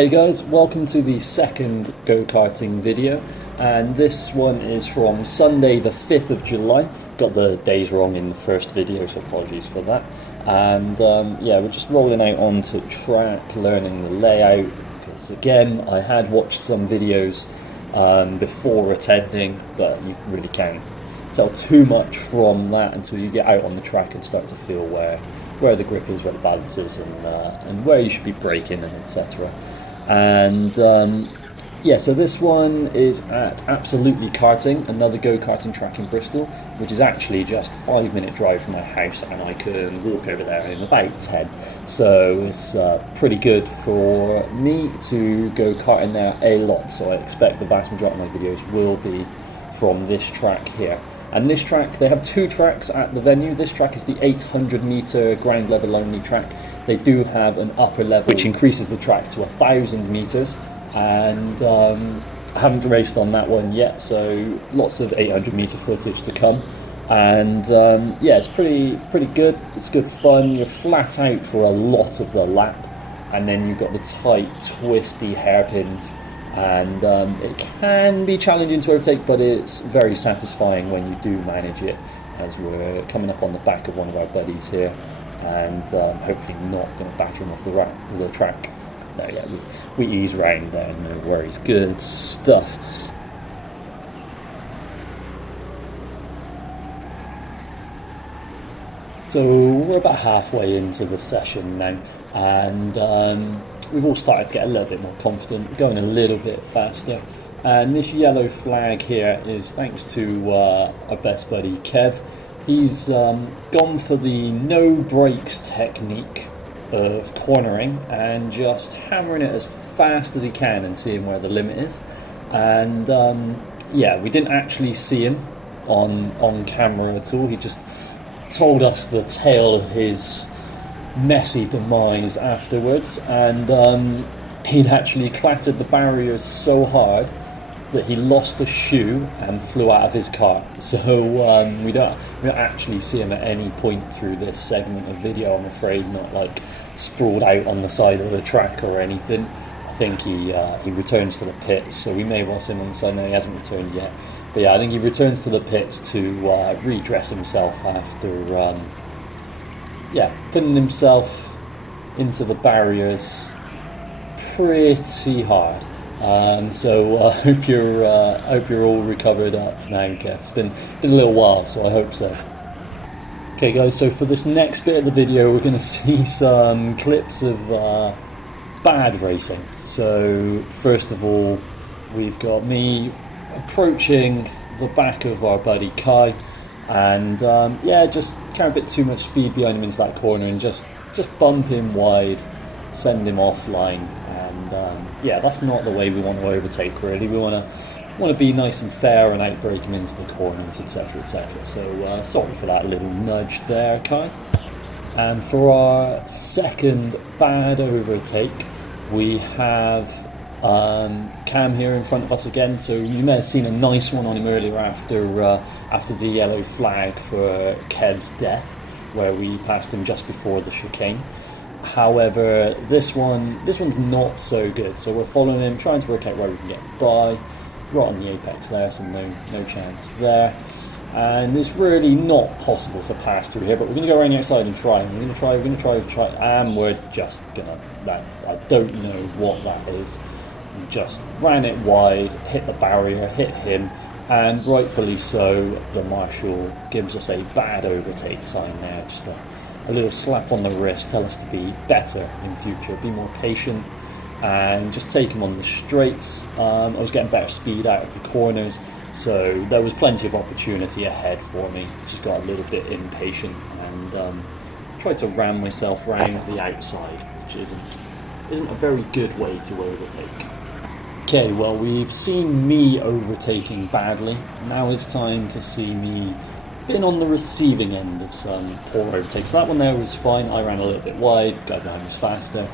Hey guys, welcome to the second go-karting video, and this one is from Sunday the 5th of July. Got the days wrong in the first video, so apologies for that. And yeah, we're just rolling out onto track, learning the layout, because again, I had watched some videos before attending, but you really can't tell too much from that until you get out on the track and start to feel where the grip is, where the balance is, and where you should be braking, and etc. And yeah, so this one is at Absolutely Karting, another go-karting track in Bristol, which is actually just 5-minute drive from my house, and I can walk over there in about 10. So it's pretty good for me to go karting there a lot. So I expect the vast majority of my videos will be from this track here. And this track, they have two tracks at the venue. This track is the 800 metre ground level only track. They do have an upper level which increases the track to 1,000 metres, and I haven't raced on that one yet, so lots of 800 metre footage to come. And yeah, it's pretty good. It's good fun. You're flat out for a lot of the lap, and then you've got the tight, twisty hairpins. And it can be challenging to overtake, but it's very satisfying when you do manage it, as we're coming up on the back of one of our buddies here, and hopefully not going to batter him off the track. No, yeah, we ease round there, no worries. Good stuff. So we're about halfway into the session now, and we've all started to get a little bit more confident, going a little bit faster. And this yellow flag here is thanks to our best buddy Kev. He's gone for the no brakes technique of cornering and just hammering it as fast as he can and seeing where the limit is. And yeah, we didn't actually see him on camera at all. He just told us the tale of his messy demise afterwards, and he'd actually clattered the barriers so hard that he lost a shoe and flew out of his car. So we don't actually see him at any point through this segment of video, I'm afraid, not like sprawled out on the side of the track or anything. I think he returns to the pits, so we may well see him on the side. No, he hasn't returned yet, but yeah, I think he returns to the pits to redress himself after yeah, putting himself into the barriers pretty hard. So I hope you're all recovered up now, Kev. It's been a little while, so I hope so. Okay, guys. So for this next bit of the video, we're going to see some clips of bad racing. So first of all, we've got me approaching the back of our buddy Kai. And yeah, just carry a bit too much speed behind him into that corner and just bump him wide, send him offline. And yeah, that's not the way we want to overtake, really. We want to be nice and fair and outbrake him into the corners, etc, etc. So sorry for that little nudge there, Kai. And for our second bad overtake, we have Cam here in front of us again. So you may have seen a nice one on him earlier after the yellow flag for Kev's death, where we passed him just before the chicane. However, this one's not so good. So we're following him, trying to work out where we can get by. Right on the apex there, so no chance there. And it's really not possible to pass through here, but we're going to go around the outside and try. We're going to try, and we're just gonna. I don't know what that is. We just ran it wide, hit the barrier, hit him, and rightfully so, the marshal gives us a bad overtake sign there. Just a little slap on the wrist, tell us to be better in future, be more patient, and just take him on the straights. I was getting better speed out of the corners, so there was plenty of opportunity ahead for me. Just got a little bit impatient and tried to ram myself round the outside, which isn't a very good way to overtake. Okay, well, we've seen me overtaking badly. Now it's time to see me been on the receiving end of some poor overtakes. That one there was fine. I ran a little bit wide, the guy behind was faster.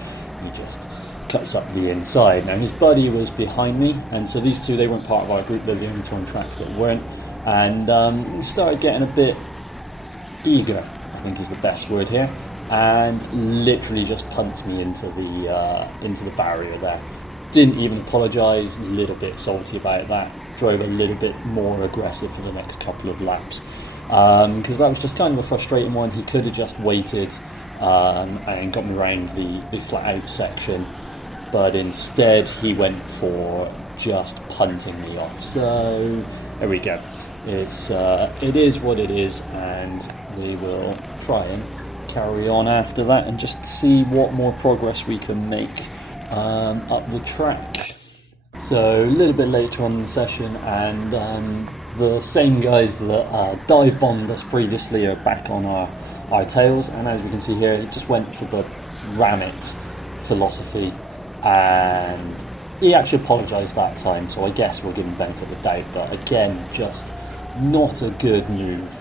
He just cuts up the inside. Now his buddy was behind me, and so these two, they weren't part of our group. They're the only two on track that weren't. And we started getting a bit eager, I think is the best word here. and literally just punts me into the barrier there. Didn't even apologise, a little bit salty about that, drove a little bit more aggressive for the next couple of laps, because that was just kind of a frustrating one. He could have just waited and got me around the flat out section, but instead he went for just punting me off. So there we go. It is what it is, and we will try and carry on after that and just see what more progress we can make up the track. So a little bit later on in the session, and the same guys that dive bombed us previously are back on our tails, and as we can see here, it just went for the ram it philosophy, and he actually apologised that time, so I guess we'll give him benefit of the doubt. But again, just not a good move.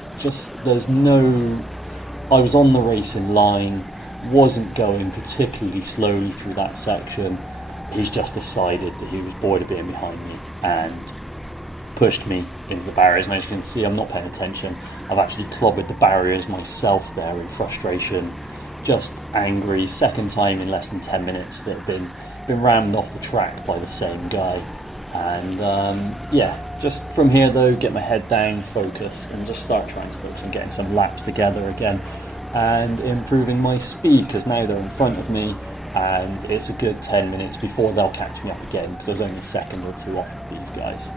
I was on the racing line, wasn't going particularly slowly through that section. He's just decided that he was bored of being behind me and pushed me into the barriers, and as you can see, I'm not paying attention. I've actually clobbered the barriers myself there in frustration, just angry. Second time in less than 10 minutes that have been rammed off the track by the same guy. And just from here though, get my head down, focus, and just start trying to focus on getting some laps together again and improving my speed, because now they're in front of me and it's a good 10 minutes before they'll catch me up again, because I was only a second or two off of these guys.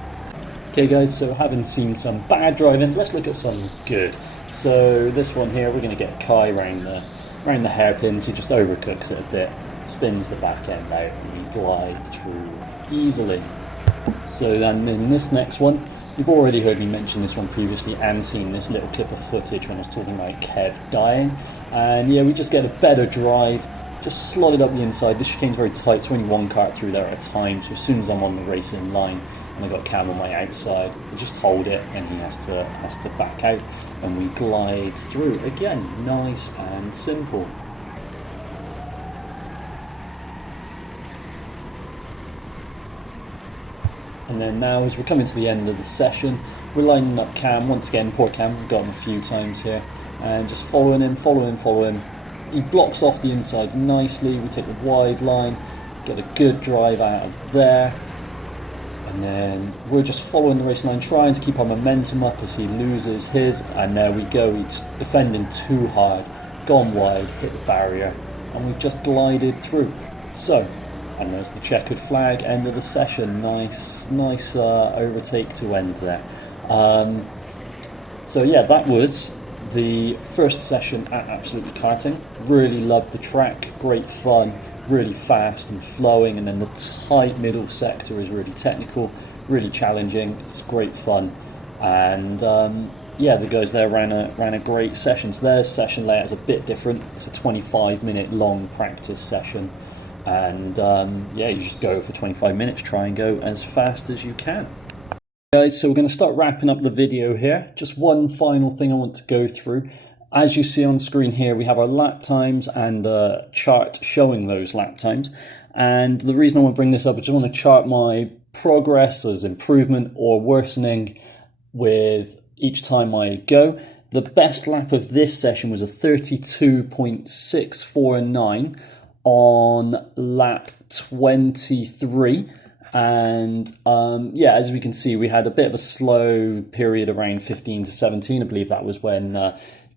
Okay guys, so having seen some bad driving, let's look at some good. So this one here, we're going to get Kai around the hairpins. He just overcooks it a bit, spins the back end out, and we glide through easily. So then in this next one, you've already heard me mention this one previously and seen this little clip of footage when I was talking about Kev dying. And yeah, we just get a better drive, just slotted up the inside. This chicane's very tight, so only one kart through there at a time. So as soon as I'm on the racing line and I got Cam on my outside, we just hold it and he has to back out, and we glide through. Again, nice and simple. And then now, as we're coming to the end of the session, we're lining up Cam. Once again, poor Cam, we've got him a few times here. And just following him. He blocks off the inside nicely. We take the wide line, get a good drive out of there. And then we're just following the race line, trying to keep our momentum up as he loses his. And there we go, he's defending too hard, gone wide, hit the barrier, and we've just glided through. So, and there's the checkered flag, end of the session. Nice overtake to end there. So yeah, that was the first session at Absolutely Karting. Really loved the track, great fun, really fast and flowing, and then the tight middle sector is really technical, really challenging. It's great fun, and the guys there ran a great session. So their session layout is a bit different. It's a 25-minute long practice session. And you just go for 25 minutes, try and go as fast as you can. Guys, so we're going to start wrapping up the video here. Just one final thing I want to go through. As you see on screen here, we have our lap times and the chart showing those lap times. And the reason I want to bring this up is I just want to chart my progress as improvement or worsening with each time I go. The best lap of this session was a 32.649 on lap 23, and as we can see, we had a bit of a slow period around 15 to 17. I believe that was when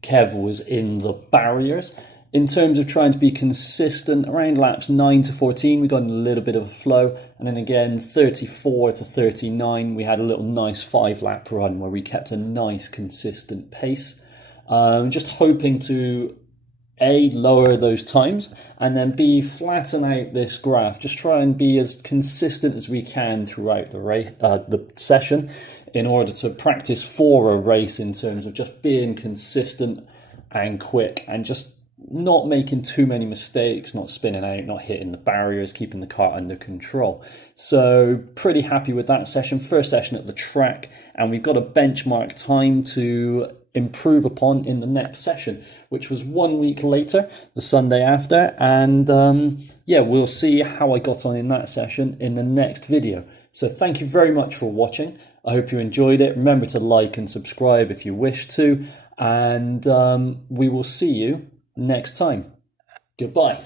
Kev was in the barriers. In terms of trying to be consistent, around laps 9 to 14 we got in a little bit of a flow, and then again 34 to 39 we had a little nice 5-lap run where we kept a nice consistent pace. Just hoping to A, lower those times, and then B, flatten out this graph. Just try and be as consistent as we can throughout the race, the session, in order to practice for a race in terms of just being consistent and quick and just not making too many mistakes, not spinning out, not hitting the barriers, keeping the car under control. So pretty happy with that session. First session at the track, and we've got a benchmark time to improve upon in the next session, which was 1 week later, the Sunday after, and we'll see how I got on in that session in the next video. So thank you very much for watching. I hope you enjoyed it. Remember to like and subscribe if you wish to, and we will see you next time. Goodbye.